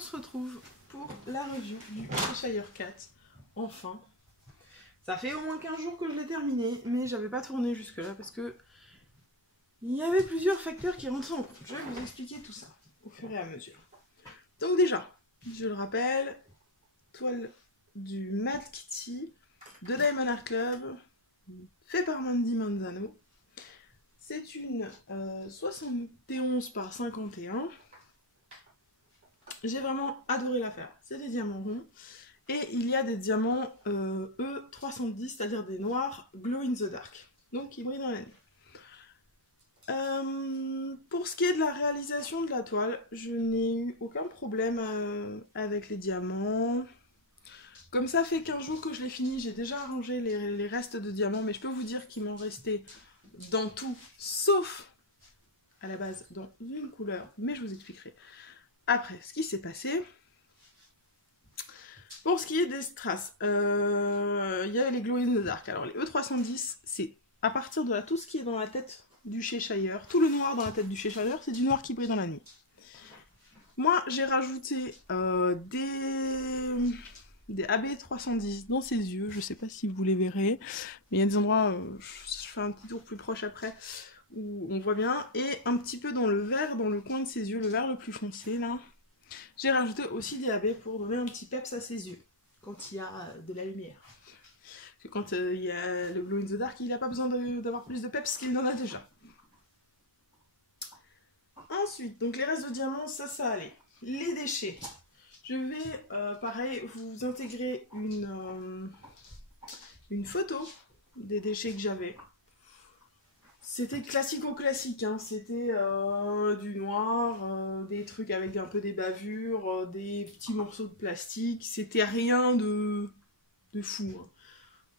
on se retrouve pour la review du Cheshire Cat. Enfin, ça fait au moins 15 jours que je l'ai terminé, mais j'avais pas tourné jusque là parce que il y avait plusieurs facteurs qui rentraient en compte. Je vais vous expliquer tout ça au fur et à mesure. Donc déjà, je le rappelle, toile du Mad Kitty de Diamond Art Club, fait par Mandy Manzano. C'est une 71 par 51. J'ai vraiment adoré la faire. C'est des diamants ronds. Et il y a des diamants E310, c'est-à-dire des noirs glow in the dark. Donc qui brillent dans la nuit. Pour ce qui est de la réalisation de la toile, je n'ai eu aucun problème avec les diamants. Comme ça fait 15 jours que je l'ai fini, j'ai déjà arrangé les restes de diamants, mais je peux vous dire qu'il m'en restait dans tout, sauf à la base dans une couleur, mais je vous expliquerai après ce qui s'est passé. Pour ce qui est des strass, il y a les glow in the dark. Alors les E310, c'est à partir de là, tout ce qui est dans la tête du Cheshire, tout le noir dans la tête du Cheshire, c'est du noir qui brille dans la nuit. Moi, j'ai rajouté des AB310 dans ses yeux, je sais pas si vous les verrez, mais il y a des endroits, je fais un petit tour plus proche après, où on voit bien, et un petit peu dans le vert, dans le coin de ses yeux, le vert le plus foncé là, j'ai rajouté aussi des AB pour donner un petit peps à ses yeux, quand il y a de la lumière. Parce que quand il y a le glow in the dark, il n'a pas besoin d'avoir plus de peps qu'il n'en a déjà. Ensuite, donc les restes de diamants, ça allait. Les déchets. Je vais, pareil, vous intégrer une photo des déchets que j'avais. C'était classico-classique, hein. C'était du noir, des trucs avec un peu des bavures, des petits morceaux de plastique. C'était rien de fou, hein.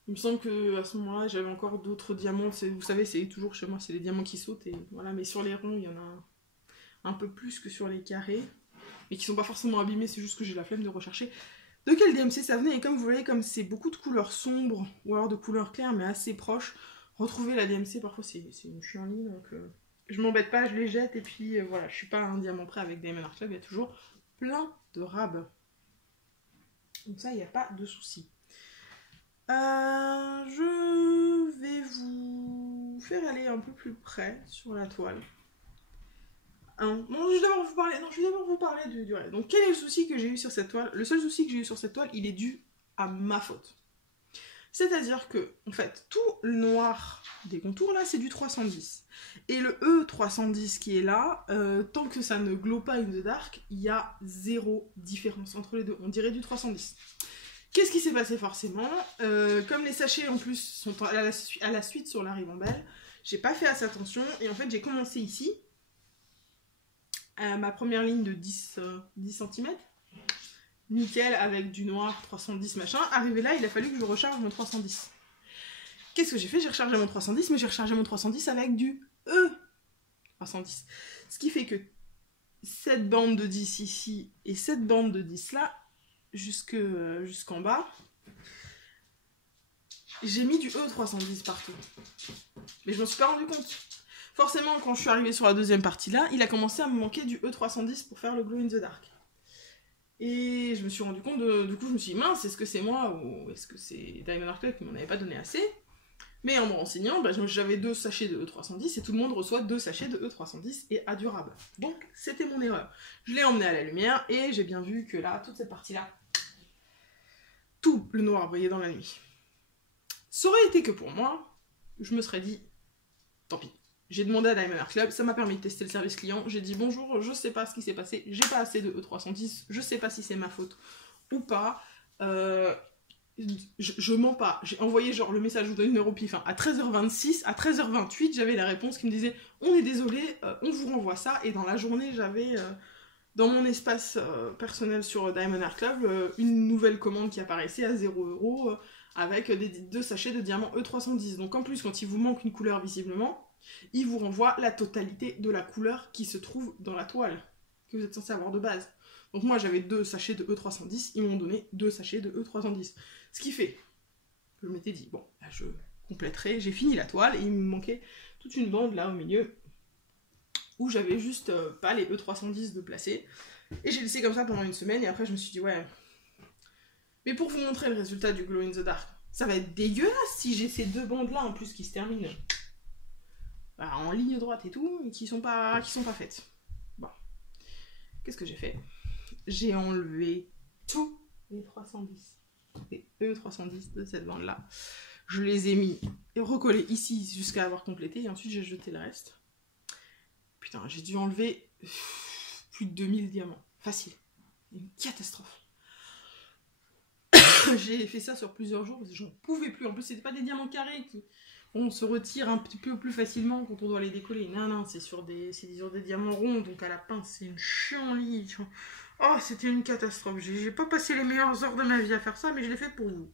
Il me semble qu'à ce moment-là, j'avais encore d'autres diamants. Vous savez, c'est toujours chez moi, c'est les diamants qui sautent. Et voilà. Mais sur les ronds, il y en a un peu plus que sur les carrés. Et qui sont pas forcément abîmés, c'est juste que j'ai la flemme de rechercher de quel DMC ça venait. Et comme vous voyez, comme c'est beaucoup de couleurs sombres, ou alors de couleurs claires, mais assez proches, retrouver la DMC, parfois c'est une chienlit, donc je m'embête pas, je les jette, et puis voilà, je suis pas un diamant prêt avec Diamond Art Club, il y a toujours plein de rabs. Donc ça, il n'y a pas de souci. Je vais vous faire aller un peu plus près sur la toile. Non, je vais d'abord vous parler du reste. Donc quel est le souci que j'ai eu sur cette toile? Le seul souci que j'ai eu sur cette toile, il est dû à ma faute. C'est-à-dire que, en fait, tout le noir des contours là, c'est du 310. Et le E310 qui est là, tant que ça ne glow pas in the dark, il y a zéro différence entre les deux. On dirait du 310. Qu'est-ce qui s'est passé forcément? Comme les sachets en plus sont à la suite sur la ribambelle, j'ai pas fait assez attention. Et en fait, j'ai commencé ici, à ma première ligne de 10 cm. Nickel, avec du noir 310 machin. Arrivé là, il a fallu que je recharge mon 310. Qu'est-ce que j'ai fait? J'ai rechargé mon 310, mais j'ai rechargé mon 310 avec du E310. Ce qui fait que cette bande de 10 ici et cette bande de 10 là, jusqu'en bas, j'ai mis du E310 partout. Mais je m'en suis pas rendu compte. Forcément, quand je suis arrivée sur la deuxième partie là, il a commencé à me manquer du E310 pour faire le glow in the dark. Et je me suis rendu compte, du coup je me suis dit, mince, est-ce que c'est moi ou est-ce que c'est Diamond Art Club qui m'en avait pas donné assez? Mais en me renseignant, j'avais 2 sachets de E310 et tout le monde reçoit 2 sachets de E310 et à durable. Donc c'était mon erreur. Je l'ai emmené à la lumière et j'ai bien vu que là, toute cette partie-là, tout le noir brillait dans la nuit. Ça aurait été que pour moi, je me serais dit, tant pis. J'ai demandé à Diamond Art Club, ça m'a permis de tester le service client. J'ai dit bonjour, je sais pas ce qui s'est passé, j'ai pas assez de E310, je sais pas si c'est ma faute ou pas. Je mens pas. J'ai envoyé genre le message, je vous donne une numéro au pif, à 13h26, à 13h28, j'avais la réponse qui me disait on est désolé, on vous renvoie ça. Et dans la journée, j'avais dans mon espace personnel sur Diamond Art Club une nouvelle commande qui apparaissait à 0 € avec 2 sachets de diamants E310. Donc en plus, quand il vous manque une couleur visiblement, il vous renvoie la totalité de la couleur qui se trouve dans la toile que vous êtes censé avoir de base. Donc moi j'avais 2 sachets de E310, ils m'ont donné 2 sachets de E310. Ce qui fait que je m'étais dit, bon, là je compléterai, j'ai fini la toile et il me manquait toute une bande là au milieu où j'avais juste pas les E310 de placer. Et j'ai laissé comme ça pendant une semaine, et après je me suis dit, ouais... Mais pour vous montrer le résultat du Glow in the Dark, ça va être dégueulasse si j'ai ces deux bandes-là en plus qui se terminent en ligne droite et tout, et qui sont pas faites. Bon. Qu'est-ce que j'ai fait? J'ai enlevé tous les 310. Les E310 de cette bande-là. Je les ai mis et recollés ici jusqu'à avoir complété, et ensuite j'ai jeté le reste. Putain, j'ai dû enlever plus de 2000 diamants. Facile. Une catastrophe. J'ai fait ça sur plusieurs jours parce que j'en pouvais plus. En plus, c'était pas des diamants carrés qui se retire un petit peu plus facilement quand on doit les décoller. Non, non, c'est sur des diamants ronds, donc à la pince, c'est une chienlit. Oh, c'était une catastrophe. J'ai pas passé les meilleures heures de ma vie à faire ça, mais je l'ai fait pour vous.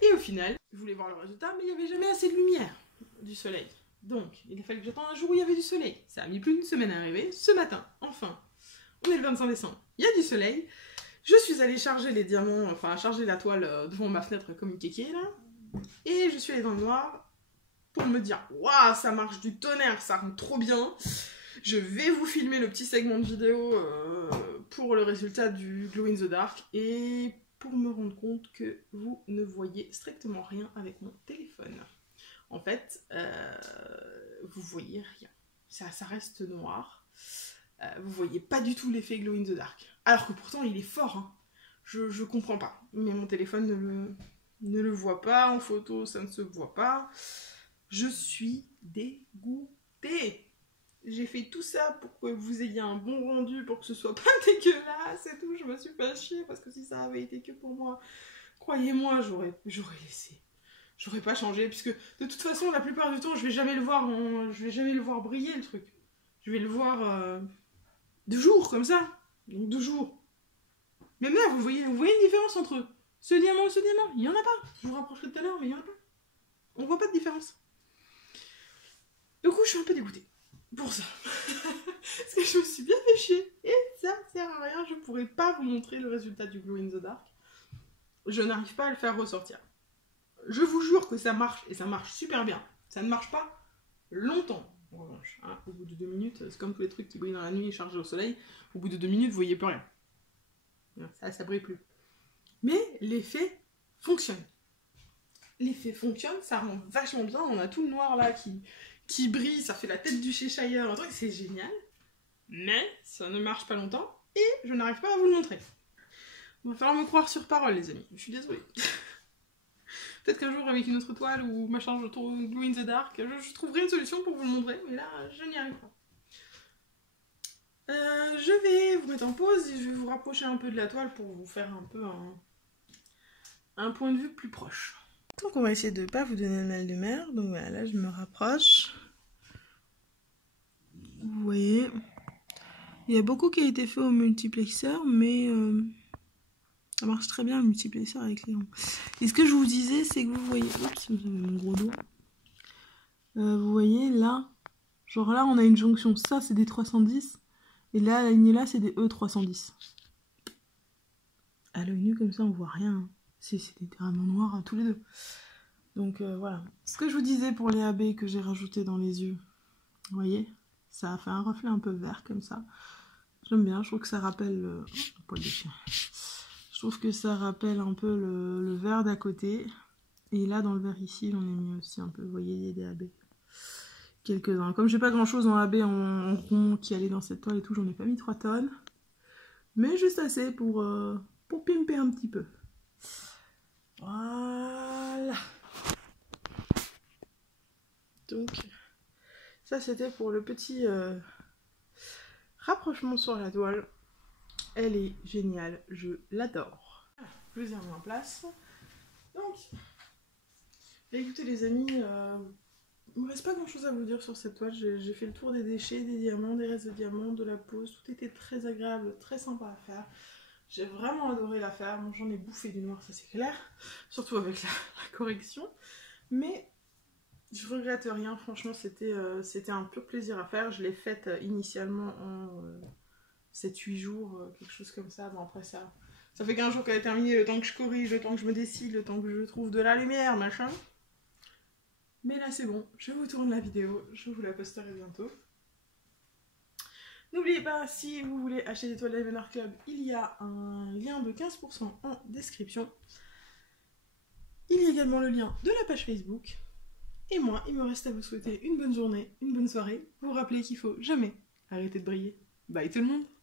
Et au final, je voulais voir le résultat, mais il n'y avait jamais assez de lumière du soleil. Donc, il a fallu que j'attende un jour où il y avait du soleil. Ça a mis plus d'une semaine à arriver. Ce matin, enfin, on est le 25 décembre, il y a du soleil. Je suis allée charger les diamants, enfin charger la toile devant ma fenêtre comme une kéké là. Et je suis allée dans le noir pour me dire waouh, ça marche du tonnerre, ça rend trop bien. Je vais vous filmer le petit segment de vidéo pour le résultat du Glow in the Dark et pour me rendre compte que vous ne voyez strictement rien avec mon téléphone. En fait, vous voyez rien. Ça reste noir. Vous voyez pas du tout l'effet Glow in the Dark. Alors que pourtant il est fort, hein. Je comprends pas. Mais mon téléphone ne le voit pas, en photo ça ne se voit pas. Je suis dégoûtée. J'ai fait tout ça pour que vous ayez un bon rendu, pour que ce soit pas dégueulasse et tout. Je me suis pas chiée parce que si ça avait été que pour moi, croyez-moi, j'aurais laissé. J'aurais pas changé puisque de toute façon la plupart du temps je vais jamais le voir briller le truc. Je vais le voir de jour comme ça. Donc de jour. Mais merde, vous voyez une différence entre ce diamant et ce diamant? Il y en a pas. Je vous rapprocherai tout à l'heure, mais il y en a pas. On voit pas de différence. Du coup, je suis un peu dégoûtée. Pour ça. Parce que je me suis bien fait chier. Et ça sert à rien. Je pourrais pas vous montrer le résultat du Glow in the Dark. Je n'arrive pas à le faire ressortir. Je vous jure que ça marche. Et ça marche super bien. Ça ne marche pas longtemps. En revanche, hein, au bout de 2 minutes, c'est comme tous les trucs qui brillent dans la nuit et chargés au soleil. Au bout de 2 minutes, vous voyez plus rien. Ça brille plus. Mais l'effet fonctionne. L'effet fonctionne, ça rend vachement bien. On a tout le noir là qui brille, ça fait la tête du Cheshire, un truc, c'est génial. Mais ça ne marche pas longtemps et je n'arrive pas à vous le montrer. Il va falloir me croire sur parole, les amis. Je suis désolée. Peut-être qu'un jour, avec une autre toile ou machin, je trouve Glow in the Dark, je trouverai une solution pour vous le montrer, mais là, je n'y arrive pas. Je vais vous mettre en pause et je vais vous rapprocher un peu de la toile pour vous faire un peu un point de vue plus proche. Donc on va essayer de ne pas vous donner le mal de mer. Donc voilà, là je me rapproche. Vous voyez, il y a beaucoup qui a été fait au multiplexeur, mais ça marche très bien le multiplexeur avec les ronds. Et ce que je vous disais, c'est que vous voyez... Oups, mon gros dos. Vous voyez là, genre là on a une jonction, ça c'est des 310. Et là, la ligne là, c'est des E310. À l'œil nu, comme ça, on voit rien. C'est littéralement noir à tous les deux. Donc voilà. Ce que je vous disais pour les AB que j'ai rajouté dans les yeux, vous voyez, ça a fait un reflet un peu vert comme ça. J'aime bien, je trouve que ça rappelle le poil de chien. Je trouve que ça rappelle un peu le vert d'à côté. Et là, dans le vert ici, j'en ai mis aussi un peu. Vous voyez, il y a des AB. Quelques-uns. Comme j'ai pas grand chose en AB en rond qui allait dans cette toile et tout, j'en ai pas mis 3 tonnes. Mais juste assez pour pimper un petit peu. Voilà. Donc, ça c'était pour le petit rapprochement sur la toile. Elle est géniale, je l'adore. Je les ai remis en place. Donc, écoutez les amis, il me reste pas grand chose à vous dire sur cette toile. J'ai fait le tour des déchets, des diamants, des restes de diamants, de la pose. Tout était très agréable, très sympa à faire. J'ai vraiment adoré la faire. Bon, j'en ai bouffé du noir, ça c'est clair. Surtout avec la correction. Mais je regrette rien. Franchement, c'était un pur plaisir à faire. Je l'ai faite initialement en 7-8 jours, quelque chose comme ça. Bon, après ça fait 15 jours qu'elle est terminée. Le temps que je corrige, le temps que je me décide, le temps que je trouve de la lumière, machin. Mais là c'est bon, je vous tourne la vidéo, je vous la posterai bientôt. N'oubliez pas, si vous voulez acheter des toiles d'Ivan Art Club, il y a un lien de 15% en description. Il y a également le lien de la page Facebook. Et moi, il me reste à vous souhaiter une bonne journée, une bonne soirée. Vous rappeler qu'il faut jamais arrêter de briller. Bye tout le monde!